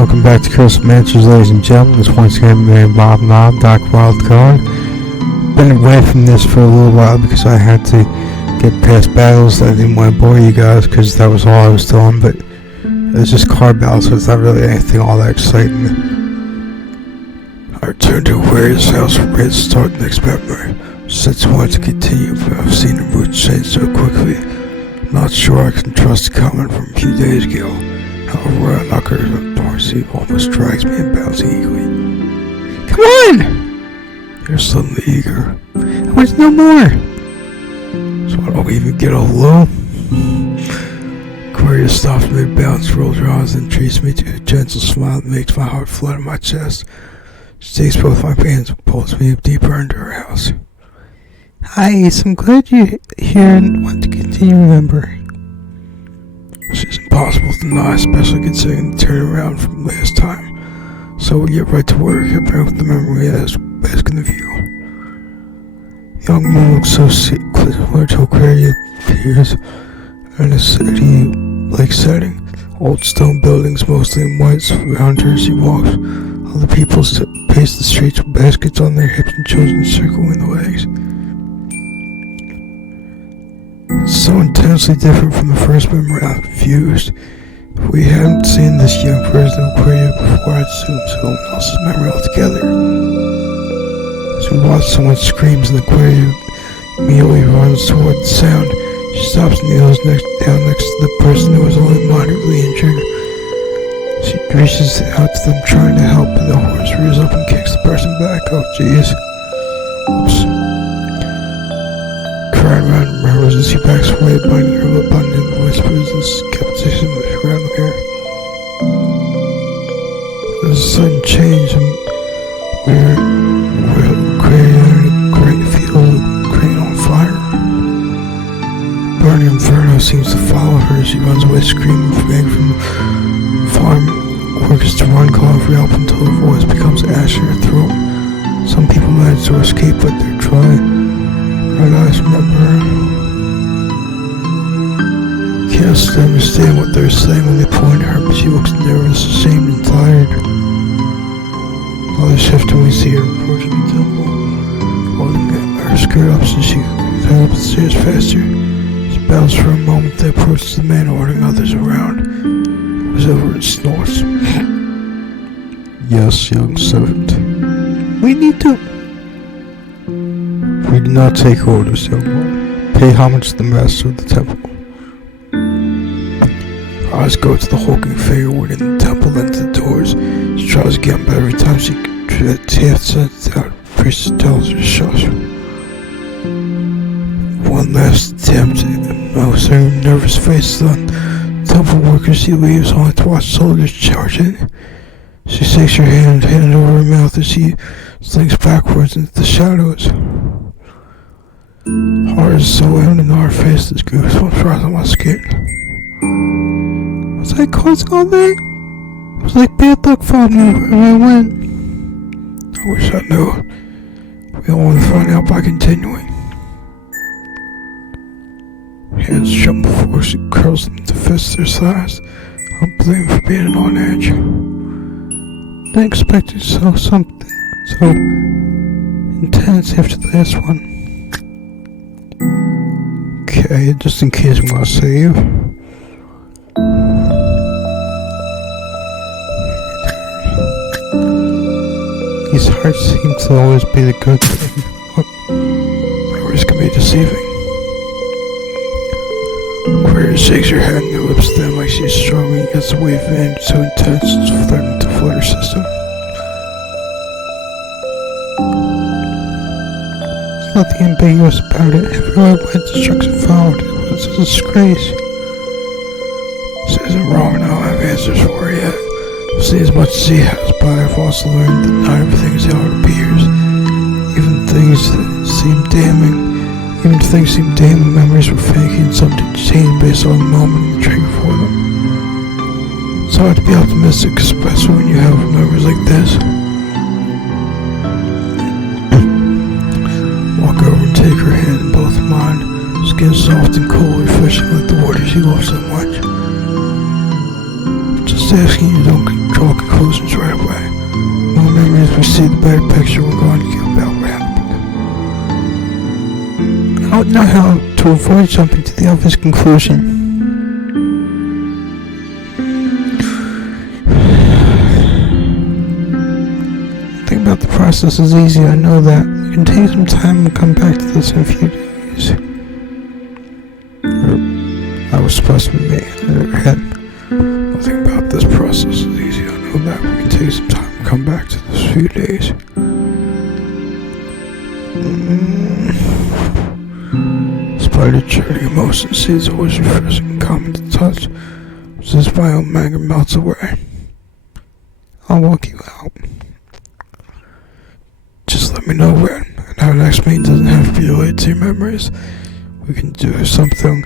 welcome back to Crystal Mansions, ladies and gentlemen. This once again me, Bob Knob, Doc Wildcard. Been away from this for a little while because I had to get past battles. I didn't want to bore you guys because that was all I was doing, but it was just card battles, so it's not really anything all that exciting. I returned to Aquarius house ready to start the next memory. Since I wanted to continue, but I've seen the route change so quickly. I'm not sure I can trust the comment from a few days ago. However, I knock her at the door, see it almost drags me and bounces eagerly. Come on! You're suddenly eager. I want to know more! So I don't even get all low. Aquarius stops me, bounces, rolls her eyes, and treats me to a gentle smile that makes my heart flutter my chest. She takes both my hands and pulls me deeper into her house. Hi, so I'm glad you're here and want to continue remembering. It's impossible to deny, especially considering the turnaround from last time. So we get right to work. I bring up the memory as asking of you. The young moon looks so clear to Aquarius appears in a city-like setting. Old stone buildings, mostly in white, surround her as she walks. Other people pace the streets with baskets on their hips and children circling the ways. It's so intensely different from the first memory. I'm confused. If we hadn't seen this young version of Aquarius before, I'd assume someone else's memory altogether. As we watch, someone screams and Aquarius immediately runs toward the sound. She stops and kneels down next to the person who was only moderately injured. She reaches out to them trying to help, and the horse rears up and kicks the person back. Oh jeez. Oops. Crying around remembers as she backs away, biting her lip button and whispers in skepticism surrounding her. There's a sudden change, and we're creating a great field of grain on fire. Burning inferno seems to follow her as she runs away, screaming for anger from the farm workers to run, calling for help until her voice becomes ash in her throat. Some people manage to escape, but they're trying. Red eyes remember her. Can't understand what they're saying when they point at her, but she looks nervous, ashamed, and tired. Another shift and we see her approaching the temple, holding her skirt up so she can head up the stairs faster. She bows for a moment, then approaches the man, ordering others around. It was over and snorts. Yes, young servant. We need to. We do not take orders, young one. Pay homage to the master of the temple. Her eyes go to the hulking figure within the temple and to the doors. She tries again, but every time she has it out, the priest tells her to shush. One last attempt, and most her nervous face on temple workers she leaves, only to watch soldiers charge in. She shakes her hand over her mouth as she slinks backwards into the shadows. Horror is so evident in our faces, goosebumps rise on my skin. Was I causing all that? It was like bad luck followed me wherever I went. I wish I knew. We all want to find out by continuing. Hands jump before she curls them to fists their size. I'm blamed for being on edge. I expected something so intense after the last one. Okay, just in case I'm gonna save. These hearts seem to always be the good thing. Memories can be deceiving. Aquarius shakes her head and her lips stand like she's struggling against a wave of anger so intense it's threatening to flood her system. There's nothing ambiguous about it. Everywhere I went, destruction followed. It was a disgrace. This isn't wrong and I don't have answers for her yet. I've seen as much as she has, but I've also learned that not everything is how it appears. Even things seem damning, memories were fake and something changed based on the moment and the trigger for them. It's hard to be optimistic, especially when you have memories like this. Walk over and take her hand in both of mine. Skin soft and cool, refreshing like the water she loves so much. Just asking you don't draw conclusions right away. The more memories we see, the better picture we're going to get about what happened. I don't know how to avoid jumping to the obvious conclusion. Think about the process is easy, I know that. We can take some time and come back to this in a few days. I was supposed to be me. Nothing about this process is easy, I know that. We can take some time and come back to this in a few days. Spider churning emotion seeds always refreshing and common to touch. As this vile anger melts away, I'll walk you out. Just let me know when, and our next meeting doesn't have to be related to your memories. We can do something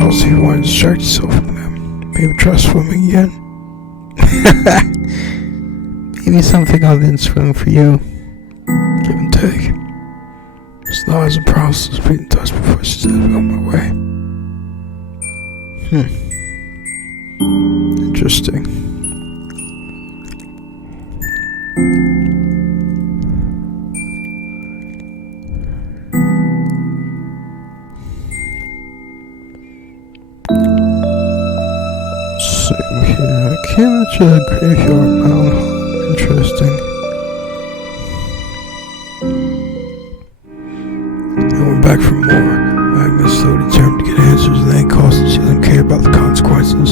else if you want to distract yourself from them. Maybe try swimming again. Maybe something other than swimming for you. Give and take. As long as the process is being touched before she says I'm on my way. Interesting. Same here. I came into the graveyard mound. Interesting. I went back for more. Magma is so determined to get answers at any cost that she doesn't care about the consequences.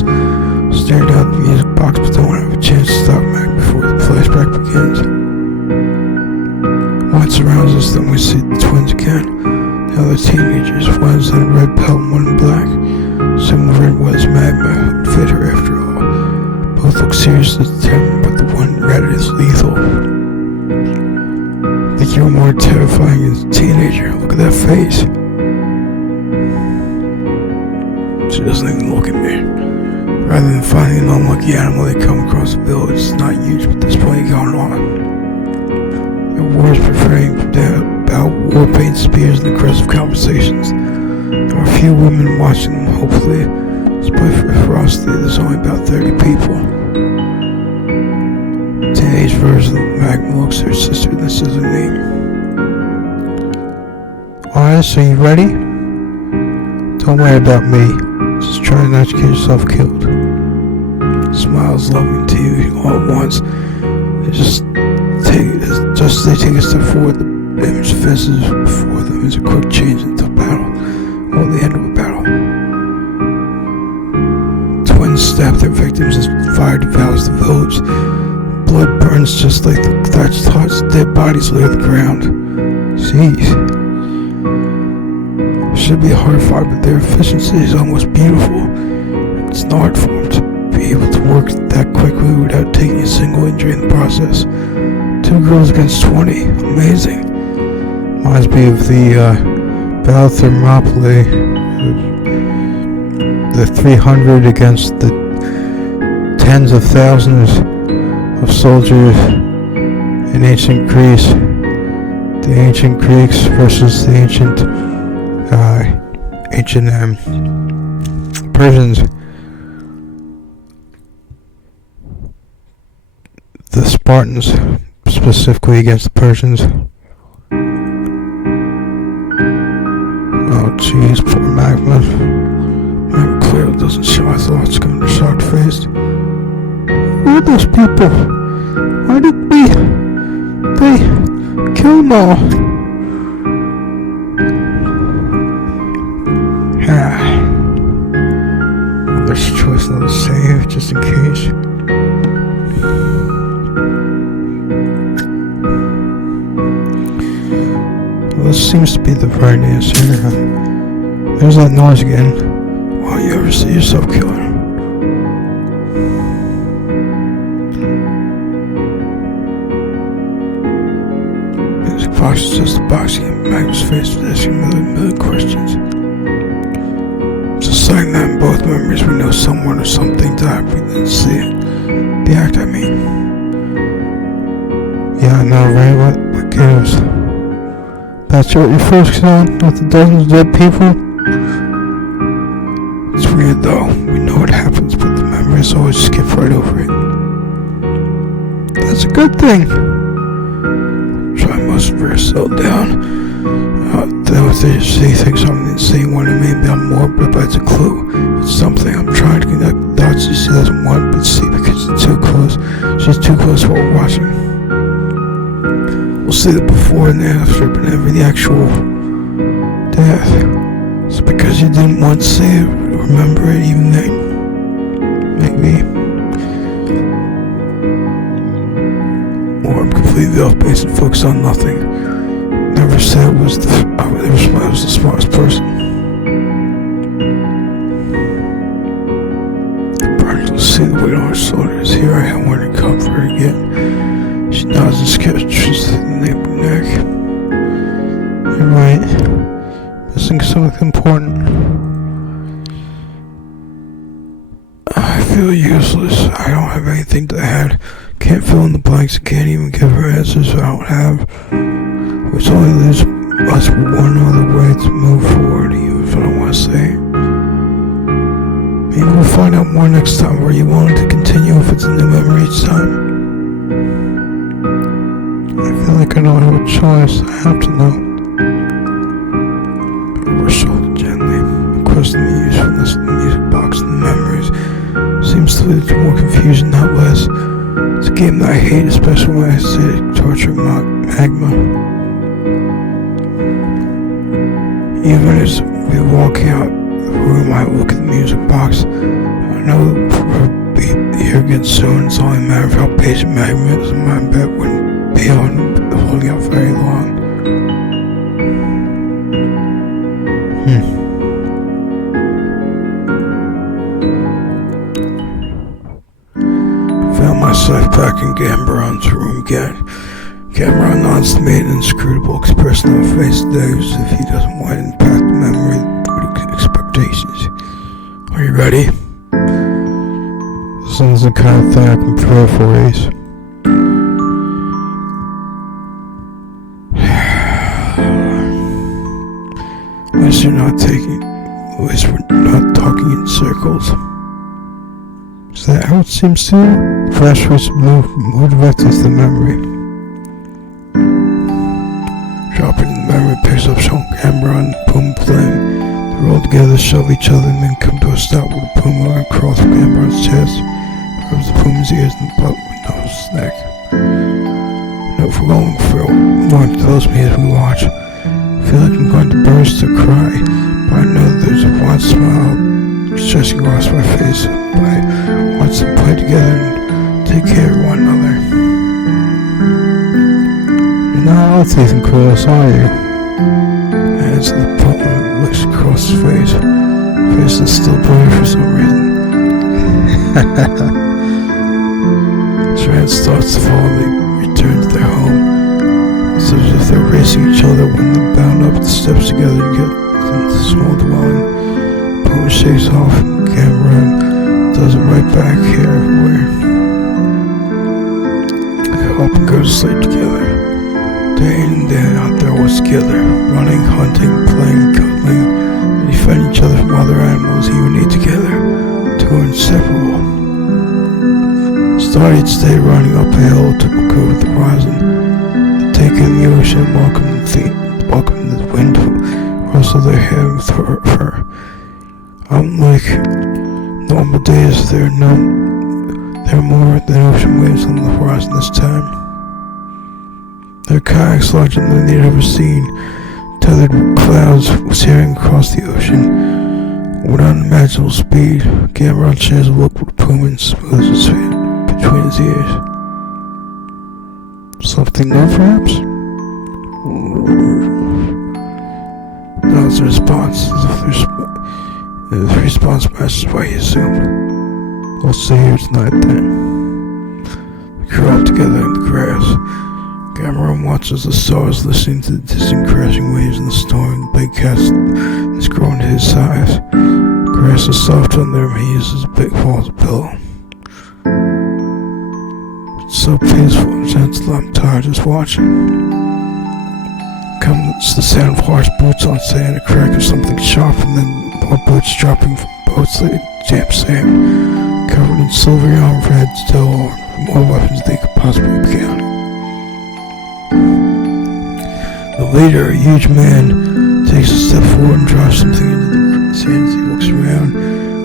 Staring down the music box but don't have a chance to stop Mag before the flashback begins. Light surrounds us, then we see the twins again. The other teenagers, one is in a red belt and one in black. Some of the red was Magma, who fit her after all. Both look seriously determined, but the one in red is lethal. I think you're more terrifying as a teenager. Look at that face. She doesn't even look at me. Rather than finding an unlucky animal they come across the village, it's not huge, but there's plenty going on. Their wars preferring about war paint spears and aggressive conversations. There are a few women watching them, hopefully. Despite ferocity, there's only about 30 people. Teenage version of Magma looks at her sister and then says her name. Alright, so you ready? Don't worry about me. Just try not to get yourself killed. Smiles loving to you all at once. Just as they take a step forward, the image fences before them is a quick change into battle, or the end of a battle. Twins stab their victims as fire devours the village. Blood burns just like the thatched huts. Dead bodies lay on the ground. Jeez. Should be horrified, but their efficiency is almost beautiful. It's not hard for them to be able to work that quickly without taking a single injury in the process. 2 girls against 20. Amazing. Reminds me of the Battle of Thermopylae. The 300 against the tens of thousands of soldiers in ancient Greece. The ancient Greeks versus the ancient Persians. The Spartans specifically against the Persians. Oh jeez, poor Magma. Magma clearly doesn't show her thoughts, giving a shocked face. Who are those people? Why did they kill them all? There's a choice not to save, just in case. Well, this seems to be the right answer. There's that noise again. Why don't you ever see yourself killing him? Music box is just a box again. Magma's face was asking a million questions. It's a sign that in both memories we know someone or something died, we didn't see it. The act, I mean. Yeah, I know, right? What gives? That's what you're focusing on? Not the dozens of dead people? It's weird though. We know what happens, but the memories always skip right over it. That's a good thing. Try most of her settle down. Then if they see things I'm not seeing one, and maybe I'm more, but it's a clue. It's something I'm trying to connect the dots she doesn't want, but see because it's too close. She's too close for what we're watching. We'll see the before and after, but never the actual death. It's because you didn't want to see it, remember it, even then. Maybe. Or I'm completely off base and focused on nothing. Never said I was the smartest person. Practically see the weight on her shoulders. Here I am wanting to comfort her again. She nods and sketches the nape of her neck. You're right. Missing something important. I feel useless. I don't have anything to add. Can't fill in the blanks. Can't even give her answers I don't have. Which only leaves us one other way to move forward, even if I don't want to say it. Maybe we'll find out more next time. Were you willing to continue if it's a new memory each time? I feel like I don't have a choice. I have to know. Over her shoulder gently, questioning the usefulness of the music box and the memories. Seems to lead to more confusion, not less. It's a game that I hate, especially when I see it torture magma. Even as we walk out the room, I look at the music box. I know we'll be here again soon. It's only a matter of how patient magma is, and my bet wouldn't be on holding out very long. Found myself back in Gambron's room again. Gambron nods to me an inscrutable expression on his face today as if he doesn't want to impact the memory with expectations. Are you ready? This is the kind of thing I can prepare for, Ace. At least we're not talking in circles. Is that how it seems to you? Flash was motivated the memory. Dropping the memory picks up Sean Gambron and Puma playing. They roll together, shove each other, and then come to a stop with the Puma arm across Gambron's chest. Rubs the Puma's ears and the butt with nose neck. No flowing more thrills me as we watch. I feel like I'm going to burst or cry, but I know there's a wide smile stretching across my face. But I watch them play together and take care of one another. You're not all teeth and close, are you? Hands in the Puma looks across his face. Face is still blurry for some reason. His hand starts to fall and they return to their home. It's as if they're racing each other when they bound up the steps together to get into the small dwelling. Puma shakes off and Gambron does it right back here everywhere. They up and go to sleep together. Day in and day out they're always together, running, hunting, playing, cuddling, and defend each other from other animals, even eat together. Two are inseparable. Start each day running up a hill to look over the horizon. They take in the ocean, welcome the wind, rustle their hair with fur. Unlike normal days, there are more than ocean waves on the horizon this time. Their kayaks larger than they'd ever seen, tethered with clouds tearing across the ocean with unimaginable speed. Gambron shares a look with Puma and smooths his hand between his ears. Something new, perhaps? No, it's a response, as if the response matches what he assumed. We'll stay here tonight then. We curl up together in the grass. Gambron watches the stars, listening to the distant crashing waves in the storm. The big cat is growing to his size. Grass is soft under him. He uses a big ball as a pillow. It's so peaceful and gentle. I'm tired just watching. Comes the sound of harsh boots on sand, a crack of something sharp, and then more boots dropping from boats like damp sand, covered in silvery armor from head to toe, more weapons they could possibly count. The leader, a huge man, takes a step forward and drops something into the sand as he looks around.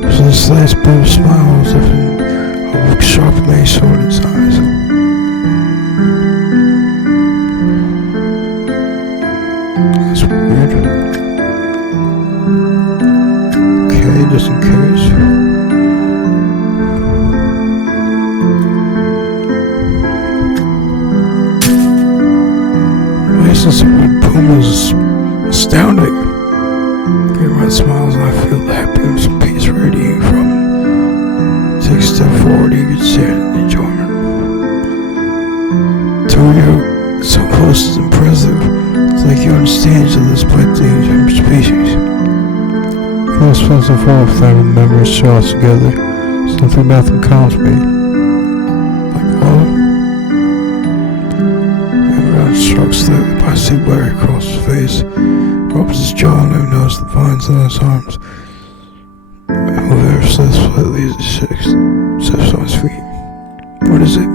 There's a slight bit of smile as if a look sharp and a sword in his eyes. That's weird. Okay, just in case. This red puma is astounding. Everyone smiles and I feel the happiness and peace radiating from him. Take a step forward, you can see it in enjoyment. Torio, so close is impressive. It's like you understand each other's quite dangerous species. Feels expensive for if I remember us all together. Something about them calms me. Like love. Shrugs slightly, but I see worry across his face. Rubs his jaw and I notice the vines on his arms. However, slips slightly as he steps on his feet. What is it?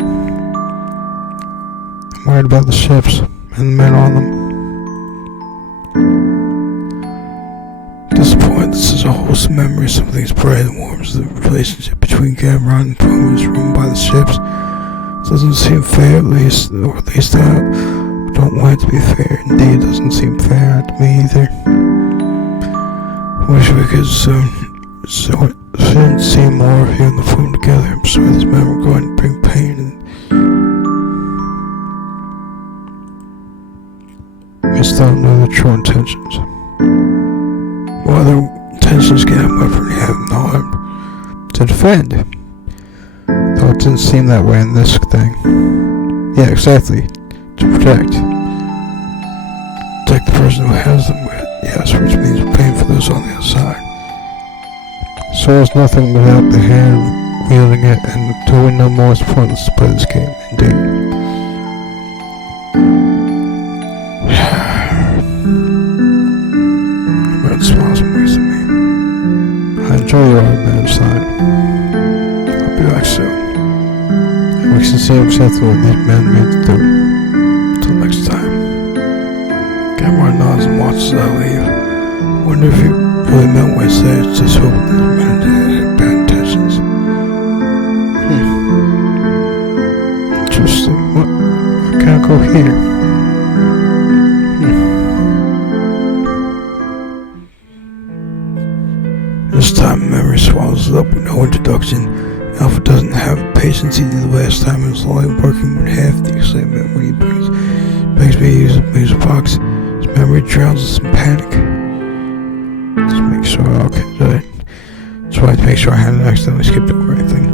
I'm worried about the ships and the men on them. At this point, this is a wholesome memory. Something's bright and warms the relationship between Cameron and Puma is ruined by the ships. It doesn't seem fair, at least I don't want it to be fair. Indeed, it doesn't seem fair to me either. I wish we could soon see more of you on the phone together. I'm sorry this man we're going to bring pain and we still don't know their true intentions. Well, their intentions get him up and have no harm to defend. Though it didn't seem that way in this thing. Yeah, exactly. To protect the person who has them with, yes, which means paying for those on the other side. So there's nothing without the hand wielding it, and doing no more is pointless to play this game, indeed. Red smiles and waits at me. I enjoy your argument inside. I'll be back soon. And we can see exactly what these men meant to do. Next time. Cameron nods and watches I leave. Wonder if he really meant what he said. It's just hoping that the man had bad intentions. Interesting. What? I can't go here. This time memory swallows it up with no introduction. Alpha doesn't have patience either. The last time he was only working with half the excitement when he begs me to use a music box. His memory drowns in some panic. Just make sure, okay, just wanted to make sure I hadn't accidentally skipped over anything.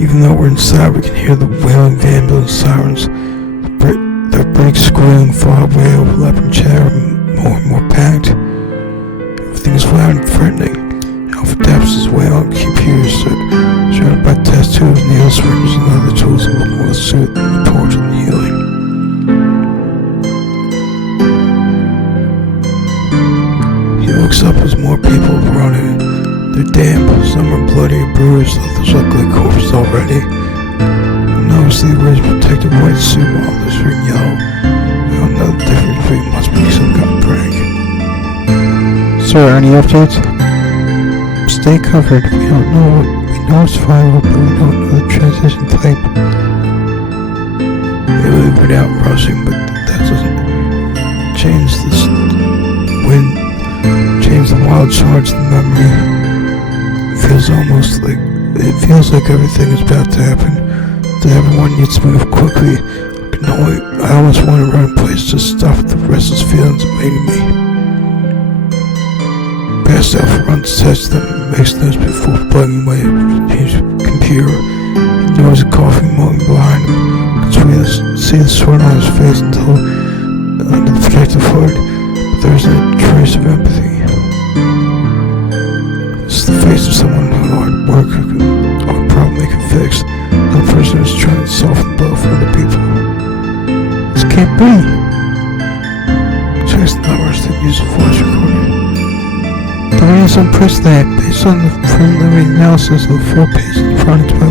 Even though we're inside, we can hear the wailing of the ambulance sirens. The brakes squealing far away, overlapping chatter, more and more panicked. Everything is loud and threatening. Alpha taps his way on computers, surrounded by test tubes, needle syringes, and other tools that look more suited than the torch and healing. He looks up as more people are running. They're damp, some are bloody or bruised, others look like corpses already. And obviously wears protective white suit while others are in yellow. I don't know the difference, but it must be some kind of prank. Sir, any updates? Stay covered. We don't know what we know it's viral, but we don't know the transition type. They leave without rushing, but that doesn't change this wind. Change the wild charge, the memory. It feels like everything is about to happen. That everyone needs to move quickly. I almost want to run in place to stop the restless feelings invading me. Past Alpha runs to touch them and makes noise before plugging away his computer. He knows a coughing moaning behind him. You can see the sweat on his face until under the protective hood, but there isn't a trace of empathy. It's the face of someone who hard work or a problem they can fix. Not a person who's trying to soften the blow for other people. This can't be. Checks the numbers, then use a voice recorder. The rate is unprecedented. Based on the preliminary analysis of the 4 patients brought into my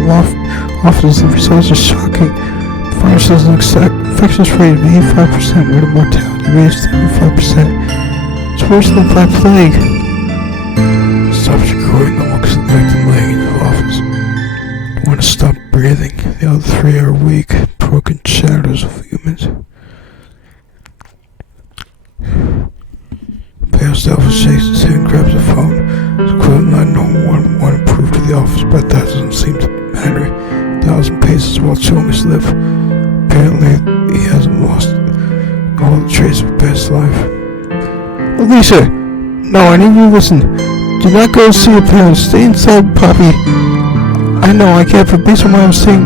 office, the results are shocking. The virus has an infectious rate of 85% with a mortality rate of 75%. It's worse than the Black Plague. Stop recording the looks of the victim laying in the office. I want to stop breathing. The other 3 are weak, broken shadows of humans. Past Alpha shakes his hand and grabs the phone. It's equivalent 911 approved to the office, but that doesn't seem to matter. 1,000 paces while chewing his lip. Apparently, he hasn't lost all the trace of past life. Alicia! No, I need you to listen. Do not go see your parents. Stay inside, Poppy. I know I can't, but based on what I'm saying...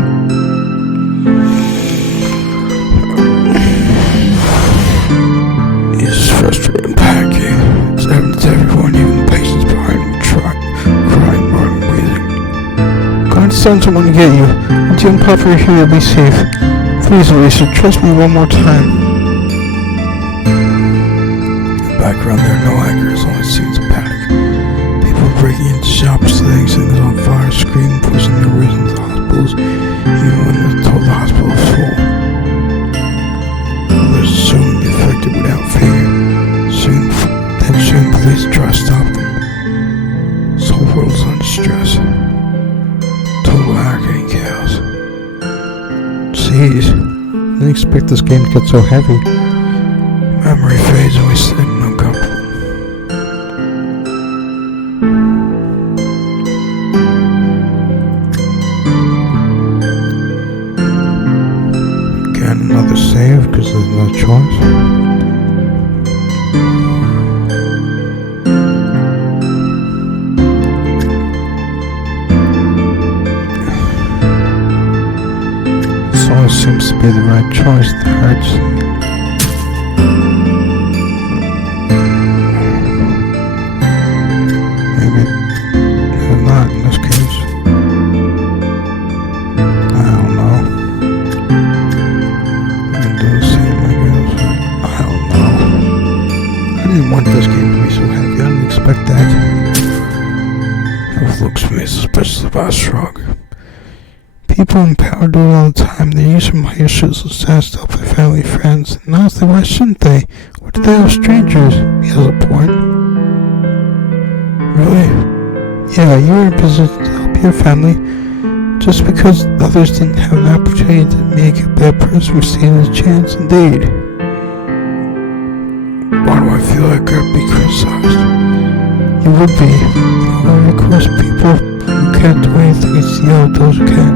He's frustrated and panicking. It's evident to everyone, even the patients behind him, crying, running, breathing. God send someone to get you. Until you and Papa are here, you'll be safe. Please, Alicia, trust me one more time. In the background, there are no anchors, only scenes of panic. People breaking into shops, setting things on fire, screaming, pushing their way into the hospitals, even when they're told the hospital is full. Others assuming the affected without fear. Soon police try to stop them. This whole world's under stress. Total anarchy and chaos. Jeez, I didn't expect this game to get so heavy. Memory fades and we sit uncomfortable. Again, another save because there's no choice. Seems to be the right choice. The hurts. Maybe not in this case. I don't know. I'm gonna do the same, I guess. I don't know. I didn't want this game to be so heavy. I didn't expect that. It looks for me suspicious about shrug. People in power do it all the time. They use their money issues and stand up for family friends. And honestly, why shouldn't they? What do they owe strangers? He has a point. Really? Yeah, you were in a position to help your family. Just because others didn't have an opportunity to make a bad person receive a chance, indeed. Why do I feel like I'd be criticized? You would be. Well, of course, people who can't do anything is yell at those who can.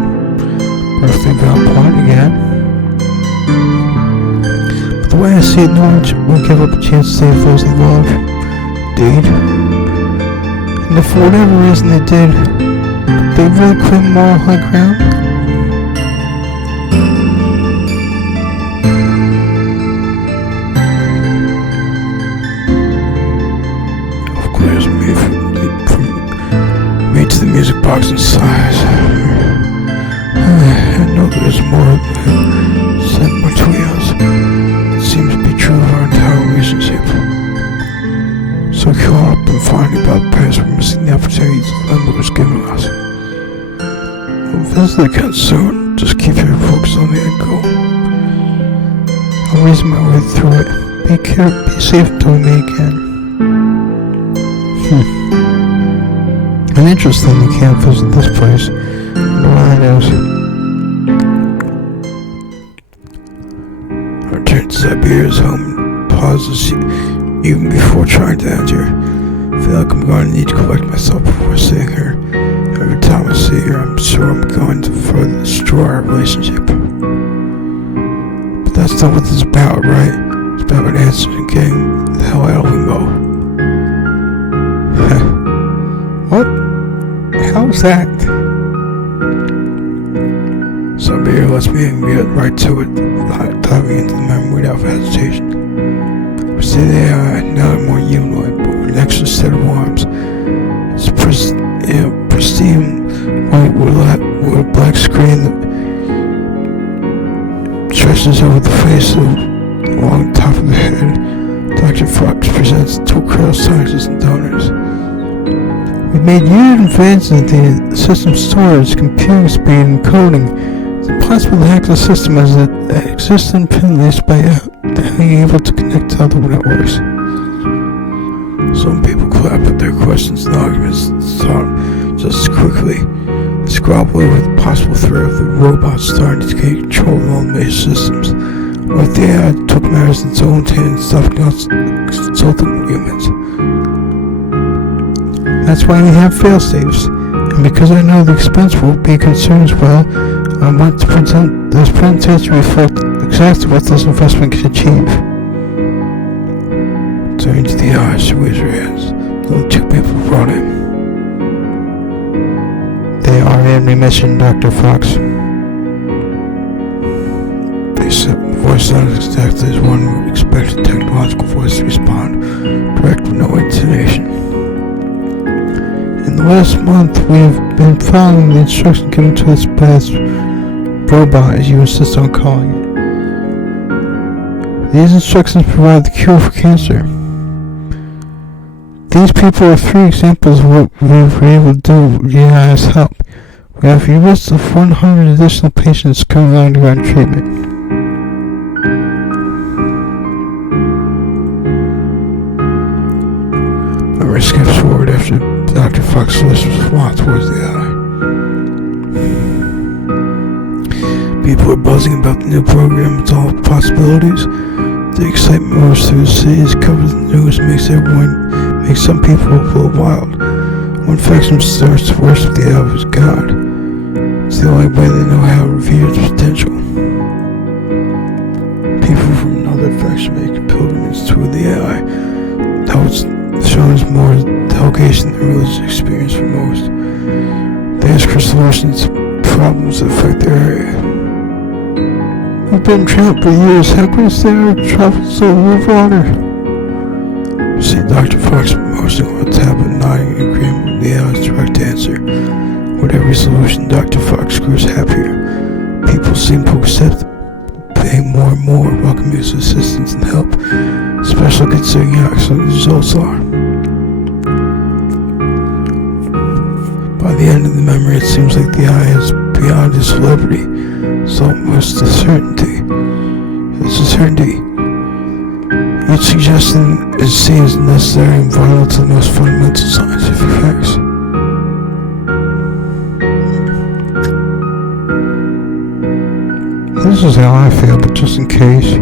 But if they got a point again. But the way I see it, no one will give up a chance to save those they love. Indeed. And if for whatever reason they did, could they really claim moral high ground? Clears me from me to the music box and sighs. I know there's more than said between us. It seems to be true of our entire relationship. So caught up in finding about the past, we're missing the opportunities the limit was given us. We'll visit again soon. Just keep your focus on the end goal. I'll reason my way through it. Be safe until we meet again. And interesting, you can't visit this place. I wonder why that is. I returned to Siberia's home and pauses even before trying to enter. I feel like I'm going to need to collect myself before seeing her. Every time I see her, I'm sure I'm going to further destroy our relationship. But that's not what this is about, right? It's about answering getting the hell out of limbo. What? How's that? Siberia lets me get right to it, diving into the memory without hesitation. We see they are now more humanoid, but with an extra set of arms. It's pristine white with a black screen that stretches over the face along the top of the head. Dr. Fox presents two crowd scientists and donors. made huge advances in the system's storage, computing speed, and coding. It's impossible to hack the system as it exists independently by being able to connect to other networks. Some people clap at their questions and arguments start just as quickly. They squabble over the possible threat of the robots starting to take control of all major systems. Or if the AI took matters in its own hands and stopped consulting humans. That's why we have fail-safes. And because I know the expense will be a concern as well, I want to present this presentation to reflect exactly what this investment can achieve. Turning to the eyes, she raised her hands. The two people brought in. They are in remission, Dr. Fox. They said the voice sounded exactly as one would expect a technological voice to respond, direct with no intonation. In the last month, we have been following the instruction given to us by this robot, as you insist on calling it. These instructions provide the cure for cancer. These people are 3 examples of what we were able to do with the AI's help. We have a list of 100 additional patients currently undergoing treatment. Memory skips forward after Dr. Fox's list was flung towards the AI. People are buzzing about the new program with all possibilities. The excitement moves through the cities, covers the news, makes some people feel wild. When infection starts to worship the AI as God, it's the only way they know how to revere its potential. People from another faction make pilgrimages to the AI, though it's shown as more delegation than religious experience for most. They ask for solutions to problems that affect their area. We've been trapped for years. How can we stay our travel so move water? You see Dr. Fox motioning on a tablet, nodding in agreement with the AI's direct answer. With every solution, Dr. Fox grows happier. People seem to accept paying more and more, welcoming his assistance and help, especially considering how excellent the results are. By the end of the memory, it seems like the AI is beyond his celebrity. It's almost a certainty. It's a certainty. Each suggestion is seen as necessary and vital to the most fundamental scientific facts. This is how I feel, but just in case.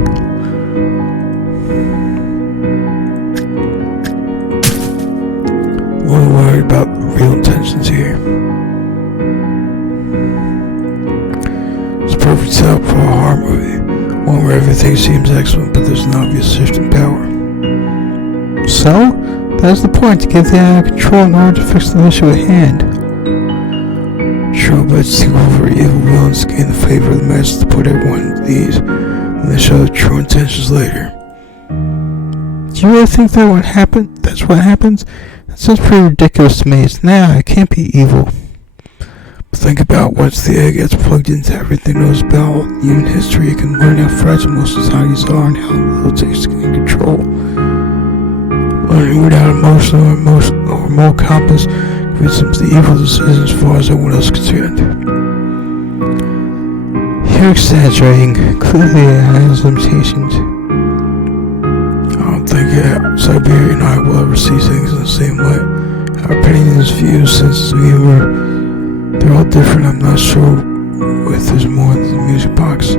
I'm only worried about the real intentions here. It's a perfect setup for a horror movie. One where everything seems excellent, but there's an obvious shift in power. So, that's the point, to give the AI control in order to fix the issue at hand. True, but it's to over evil villains to gain the favor of the masses to put everyone at ease, and they show their true intentions later. Do you really think that's what happens? That sounds pretty ridiculous to me. It's now, it can't be evil. But think about once the AI gets plugged into everything it knows about human history, it can learn how fragile most societies are and how little it takes to gain control. Learning without emotional or moral compass creates some of the evil decisions as far as everyone else is concerned. You're exaggerating. Clearly AI has limitations. I don't think Siberia and I will ever see things in the same way. Our opinions, views, senses of humor, they're all different. I'm not sure if there's more than the music box.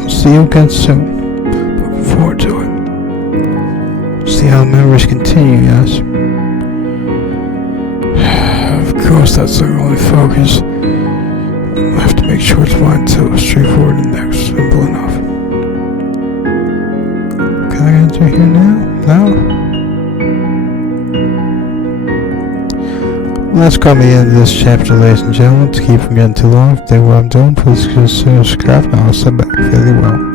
I'll see you again soon. Looking forward to it. See how the memories continue, yes. Of course, that's our only focus. I have to make sure it's fine too. Straightforward and that's simple enough. Can I enter here now? No? Well, that's going to be the end of this chapter, ladies and gentlemen. To keep from getting too long, if they know what I'm doing, please consider subscribing and I'll send back fairly well.